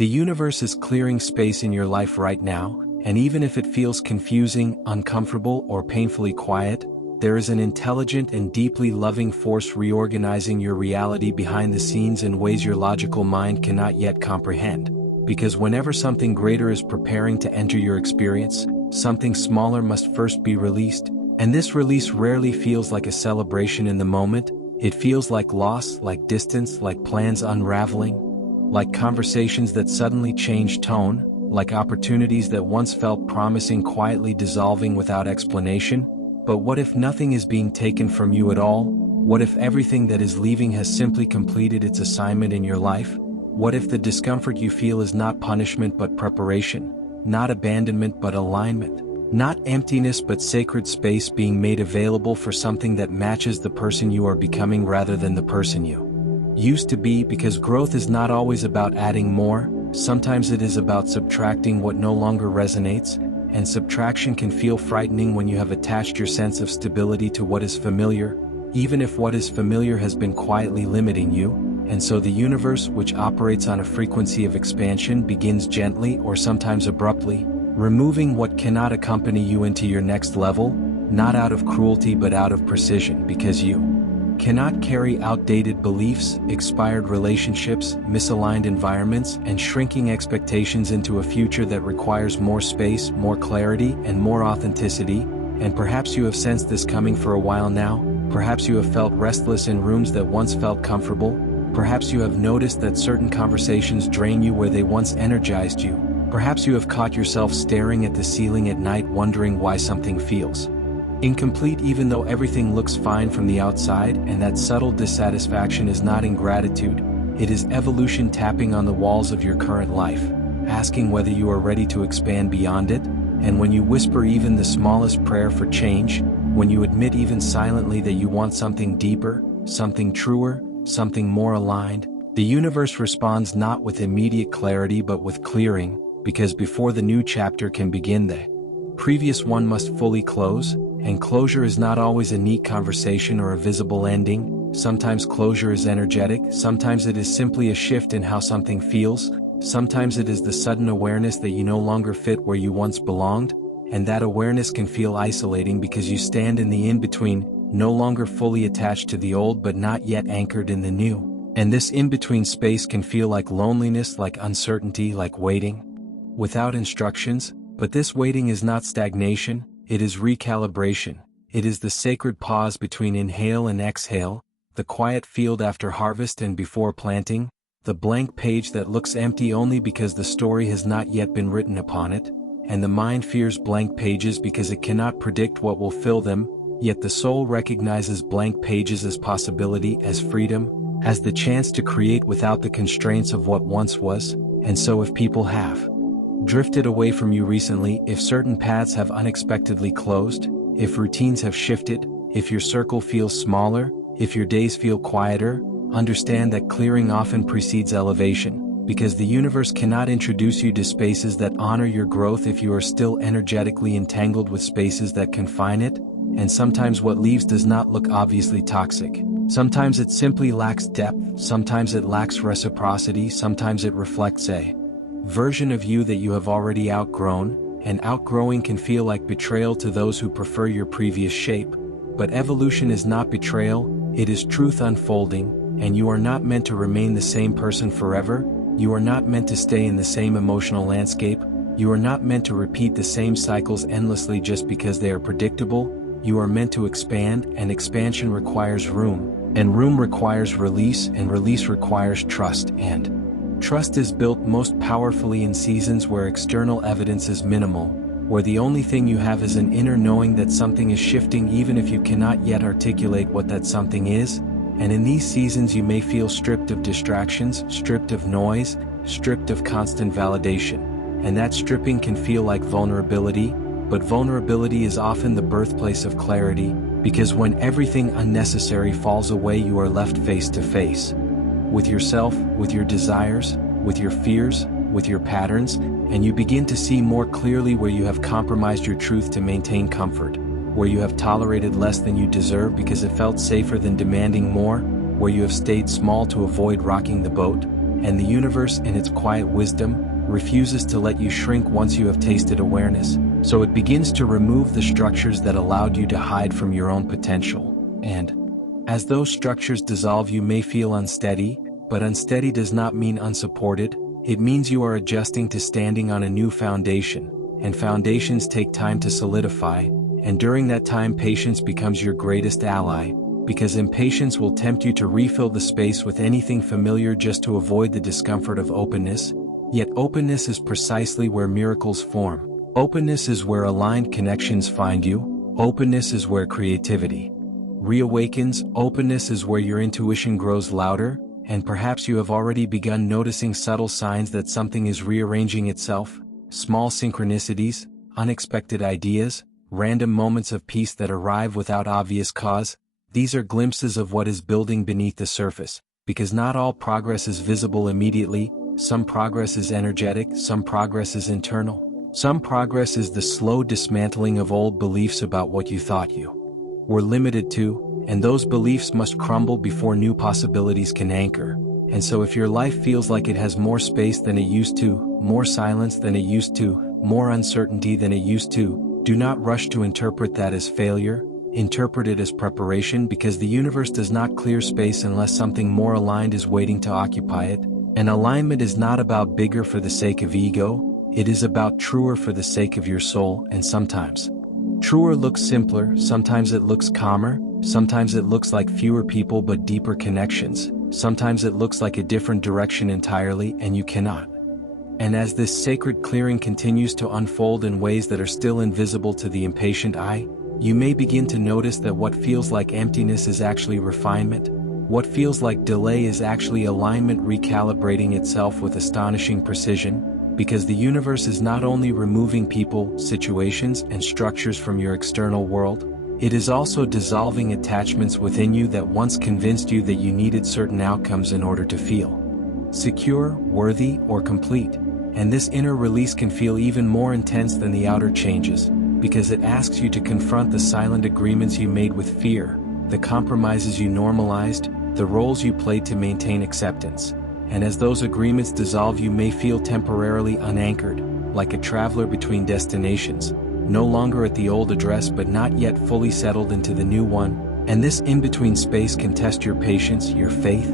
The universe is clearing space in your life right now, and even if it feels confusing, uncomfortable, or painfully quiet, there is an intelligent and deeply loving force reorganizing your reality behind the scenes in ways your logical mind cannot yet comprehend. Because whenever something greater is preparing to enter your experience, something smaller must first be released, and this release rarely feels like a celebration in the moment. It feels like loss, like distance, like plans unraveling, like conversations that suddenly change tone, like opportunities that once felt promising quietly dissolving without explanation. But what if nothing is being taken from you at all? What if everything that is leaving has simply completed its assignment in your life? What if the discomfort you feel is not punishment but preparation, not abandonment but alignment, not emptiness but sacred space being made available for something that matches the person you are becoming rather than the person you used to be? Because growth is not always about adding more, sometimes it is about subtracting what no longer resonates, and subtraction can feel frightening when you have attached your sense of stability to what is familiar, even if what is familiar has been quietly limiting you. And so the universe, which operates on a frequency of expansion, begins gently or sometimes abruptly, removing what cannot accompany you into your next level, not out of cruelty but out of precision, because you cannot carry outdated beliefs, expired relationships, misaligned environments, and shrinking expectations into a future that requires more space, more clarity, and more authenticity. And perhaps you have sensed this coming for a while now. Perhaps you have felt restless in rooms that once felt comfortable. Perhaps you have noticed that certain conversations drain you where they once energized you. Perhaps you have caught yourself staring at the ceiling at night wondering why something feels incomplete even though everything looks fine from the outside. And that subtle dissatisfaction is not ingratitude, it is evolution tapping on the walls of your current life, asking whether you are ready to expand beyond it. And when you whisper even the smallest prayer for change, when you admit even silently that you want something deeper, something truer, something more aligned, the universe responds not with immediate clarity but with clearing, because before the new chapter can begin, the previous one must fully close. And closure is not always a neat conversation or a visible ending. Sometimes closure is energetic, sometimes it is simply a shift in how something feels, sometimes it is the sudden awareness that you no longer fit where you once belonged, and that awareness can feel isolating because you stand in the in-between, no longer fully attached to the old but not yet anchored in the new. And this in-between space can feel like loneliness, like uncertainty, like waiting without instructions. But this waiting is not stagnation, it is recalibration. It is the sacred pause between inhale and exhale, the quiet field after harvest and before planting, the blank page that looks empty only because the story has not yet been written upon it. And the mind fears blank pages because it cannot predict what will fill them, yet the soul recognizes blank pages as possibility, as freedom, as the chance to create without the constraints of what once was. And so if people have drifted away from you recently, if certain paths have unexpectedly closed, if routines have shifted, if your circle feels smaller, if your days feel quieter, understand that clearing often precedes elevation, because the universe cannot introduce you to spaces that honor your growth if you are still energetically entangled with spaces that confine it. And sometimes what leaves does not look obviously toxic. Sometimes it simply lacks depth, sometimes it lacks reciprocity, sometimes it reflects a version of you that you have already outgrown, and outgrowing can feel like betrayal to those who prefer your previous shape. But evolution is not betrayal, it is truth unfolding, and you are not meant to remain the same person forever. You are not meant to stay in the same emotional landscape. You are not meant to repeat the same cycles endlessly just because they are predictable. You are meant to expand, and expansion requires room, and room requires release, and release requires trust, and trust is built most powerfully in seasons where external evidence is minimal, where the only thing you have is an inner knowing that something is shifting even if you cannot yet articulate what that something is. And in these seasons you may feel stripped of distractions, stripped of noise, stripped of constant validation. And that stripping can feel like vulnerability, but vulnerability is often the birthplace of clarity, because when everything unnecessary falls away you are left face to face with yourself, with your desires, with your fears, with your patterns, and you begin to see more clearly where you have compromised your truth to maintain comfort, where you have tolerated less than you deserve because it felt safer than demanding more, where you have stayed small to avoid rocking the boat. and the universe in its quiet wisdom refuses to let you shrink once you have tasted awareness, so it begins to remove the structures that allowed you to hide from your own potential. And as those structures dissolve, you may feel unsteady, but unsteady does not mean unsupported. It means you are adjusting to standing on a new foundation, and foundations take time to solidify, and during that time patience becomes your greatest ally, because impatience will tempt you to refill the space with anything familiar just to avoid the discomfort of openness. Yet openness is precisely where miracles form. Openness is where aligned connections find you. Openness is where creativity reawakens. Openness is where your intuition grows louder, and perhaps you have already begun noticing subtle signs that something is rearranging itself. Small synchronicities, unexpected ideas, random moments of peace that arrive without obvious cause. These are glimpses of what is building beneath the surface, because not all progress is visible immediately. Some progress is energetic, some progress is internal. Some progress is the slow dismantling of old beliefs about what you thought you were limited to, and those beliefs must crumble before new possibilities can anchor. And so if your life feels like it has more space than it used to, more silence than it used to, more uncertainty than it used to, do not rush to interpret that as failure. Interpret it as preparation, because the universe does not clear space unless something more aligned is waiting to occupy it. And alignment is not about bigger for the sake of ego, it is about truer for the sake of your soul. And sometimes truer looks simpler, sometimes it looks calmer, sometimes it looks like fewer people but deeper connections, sometimes it looks like a different direction entirely, and you cannot. And as this sacred clearing continues to unfold in ways that are still invisible to the impatient eye, you may begin to notice that what feels like emptiness is actually refinement. What feels like delay is actually alignment recalibrating itself with astonishing precision, because the universe is not only removing people, situations, and structures from your external world, it is also dissolving attachments within you that once convinced you that you needed certain outcomes in order to feel secure, worthy, or complete. And this inner release can feel even more intense than the outer changes, because it asks you to confront the silent agreements you made with fear, the compromises you normalized, the roles you played to maintain acceptance. And as those agreements dissolve, you may feel temporarily unanchored, like a traveler between destinations, no longer at the old address but not yet fully settled into the new one. And this in-between space can test your patience, your faith,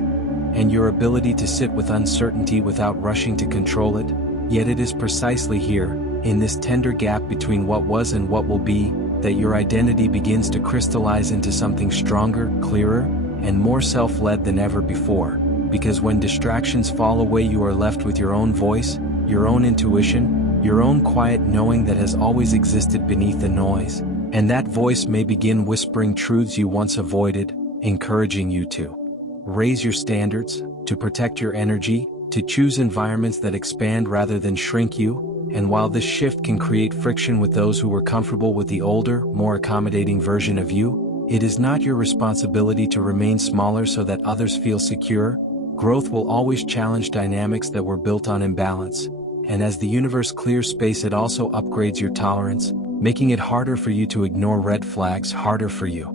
and your ability to sit with uncertainty without rushing to control it. Yet it is precisely here, in this tender gap between what was and what will be, that your identity begins to crystallize into something stronger, clearer, and more self-led than ever before. Because when distractions fall away, you are left with your own voice, your own intuition, your own quiet knowing that has always existed beneath the noise. And that voice may begin whispering truths you once avoided, encouraging you to raise your standards, to protect your energy, to choose environments that expand rather than shrink you. And while this shift can create friction with those who were comfortable with the older, more accommodating version of you, it is not your responsibility to remain smaller so that others feel secure. Growth will always challenge dynamics that were built on imbalance. And as the universe clears space, it also upgrades your tolerance, making it harder for you to ignore red flags, harder for you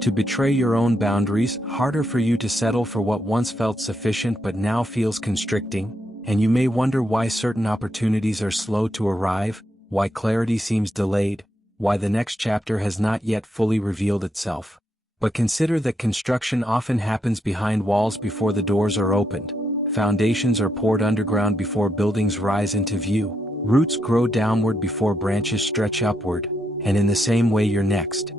to betray your own boundaries, harder for you to settle for what once felt sufficient but now feels constricting. And you may wonder why certain opportunities are slow to arrive, why clarity seems delayed, why the next chapter has not yet fully revealed itself. But consider that construction often happens behind walls before the doors are opened. Foundations are poured underground before buildings rise into view. Roots grow downward before branches stretch upward, and in the same way your next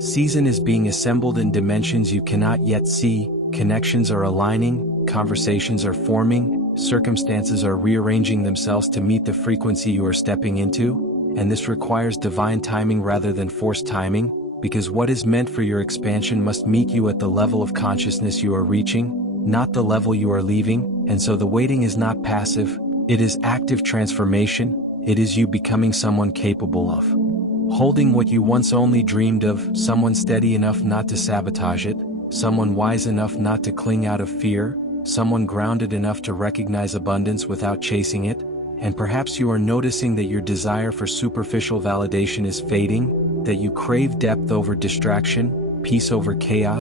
season is being assembled in dimensions you cannot yet see. Connections are aligning, conversations are forming, circumstances are rearranging themselves to meet the frequency you are stepping into, and this requires divine timing rather than forced timing, because what is meant for your expansion must meet you at the level of consciousness you are reaching, not the level you are leaving. And so the waiting is not passive, it is active transformation. It is you becoming someone capable of holding what you once only dreamed of, someone steady enough not to sabotage it, someone wise enough not to cling out of fear, someone grounded enough to recognize abundance without chasing it. And perhaps you are noticing that your desire for superficial validation is fading, that you crave depth over distraction, peace over chaos.